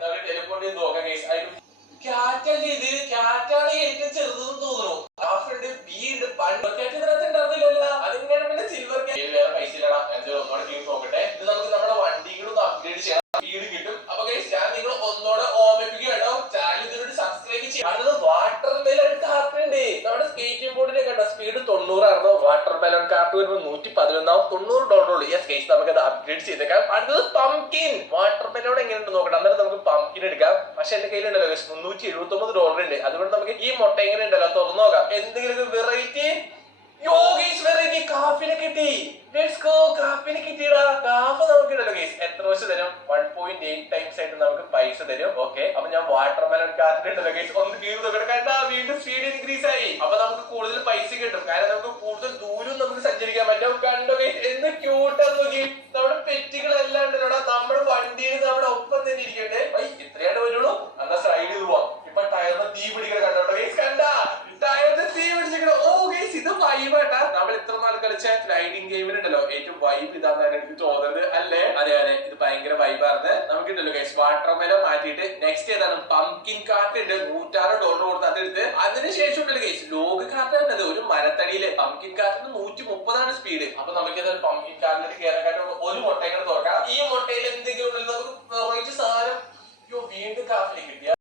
Teleport ചെയ്ത് നോക്കാം guys. ക്യാറ്റല്ലേ ഇത്? ക്യാറ്റാണ് ഏറ്റവും ചെറുതെന്ന് തോന്നുന്നു. ഹാഫുണ്ട്, ബി ഉണ്ട്, ക്യാറ്റ് ഇതിനകത്ത് ഉണ്ടാവില്ലല്ലോ. അതിങ്ങനെ പിന്നെ സിൽവർ വേറെ പൈസ ഇല്ലടാ. എന്തായാലും ഒന്നോടെ ഗെയിം നോക്കട്ടെ. ഇത് നമുക്ക് നമ്മുടെ വണ്ടികളൊന്ന് അപ്ഗ്രേഡ് ചെയ്യാം, സ്പീഡ് കിട്ടും. അപ്പൊ ഗൈസ് ഞാൻ നിങ്ങൾ ഒന്നോടെ ഓർമ്മിപ്പിക്കുക കേട്ടോ, ചാനൽ ഇതിനോട് സബ്സ്ക്രൈബ് ചെയ്യാം. അടുത്തത് വാട്ടർ മെലൺ കാർട്ട് ഉണ്ട്. നമ്മുടെ സ്കേറ്റിംഗ് ബോർഡിന്റെ കേട്ടോ സ്പീഡ് 90 ആയിരുന്നു. വാട്ടർ മെലൺ കാർട്ട് വരുമ്പോൾ 111 $90 യെസ് ഗൈസ്, നമുക്ക് അത് അപ്ഗ്രേഡ് ചെയ്തേക്കാം. അടുത്തത് പംകിൻ. വാട്ടർ മെലോൺ എങ്ങനെയുണ്ട് നോക്കണം, അന്നേരം നമുക്ക് പംകിൻ എടുക്കാം. പക്ഷെ എന്റെ കയ്യിലുണ്ടല്ലോ $379 ഉണ്ട്. അതുകൊണ്ട് നമുക്ക് ഈ മുട്ട എങ്ങനെ ഉണ്ടല്ലോ തുറന്നു നോക്കാം. എന്തെങ്കിലും വെറൈറ്റി വെറൈറ്റി കാഫിനെ കിട്ടി. ലെറ്റ്സ് ഗോ, കാഫിനെ കിട്ടിയടാ. കാഫ് നമുക്ക് ഉണ്ടല്ലോ ഗൈസ് എത്ര പൈസ തരും? 1.8 ടൈംസ് ആയിട്ട് നമുക്ക് പൈസ തരും. ഓക്കെ, അപ്പൊ ഞാൻ വാട്ടർ മെലൺ കാർട്ടിന് ഉണ്ടല്ലോ ഗൈസ് ഒന്ന് കീഴ് നോക്കണ്ട. വീണ്ടും സ്പീഡ് ഇൻക്രീസ് ആയി. അപ്പൊ നമുക്ക് കൂടുതൽ പൈസ കിട്ടും, കാരണം നമുക്ക് കൂടുതൽ ദൂരം നമുക്ക് സഞ്ചരിക്കാൻ പറ്റും. കണ്ടോ ഗൈസ് എന്ത് ക്യൂട്ടാന്ന് നോക്കി. നമ്മുടെ പെറ്റുകളെല്ലാം ഉണ്ടല്ലോടാ നമ്മുടെ വണ്ടിയിൽ നമ്മുടെ ഒപ്പം തന്നെ ഇരിക്കട്ടെ. ഇത്രയാണ് വരുള്ളൂ. എന്നാ സൈഡ് പോവാം. ഇപ്പൊ ടയറിന് തീ പിടിക്കണം. കണ്ടോ ഗൈസ്, കണ്ട ടയറിന് തീ പിടിച്ചിരിക്കണം. ഓ ഗൈസ് ഇത് വൈബാട്ടാ. നമ്മൾ ഇത്ര നാൾ കളിച്ച ഫ്ലൈറ്റിംഗ് ഗെയിമിനുണ്ടല്ലോ ഏറ്റവും വൈബ് ഇതാന്നാണ് എനിക്ക് തോന്നുന്നത്, അല്ലേ? അതെ അതെ, ഇത് ഭയങ്കര വൈബാണ്. നമുക്കുണ്ടല്ലോ ഗൈസ് വാട്ടർ മെലൺ മാറ്റിയിട്ട് നെക്സ്റ്റ് ഏതാണ് പംകിൻ കാർട്ട് ഉണ്ട്. $106 കൊടുത്ത് അതെടുത്ത് അതിനുശേഷം ഉണ്ടല്ലോ ഗൈസ് ലോഗ് കാർട്ട് ഉണ്ടത് ഒരു മരത്തടിയില്. Pumpkin കാർട്ടിന് 130 speed. അപ്പൊ നമുക്ക് ഏതായാലും പംകിൻ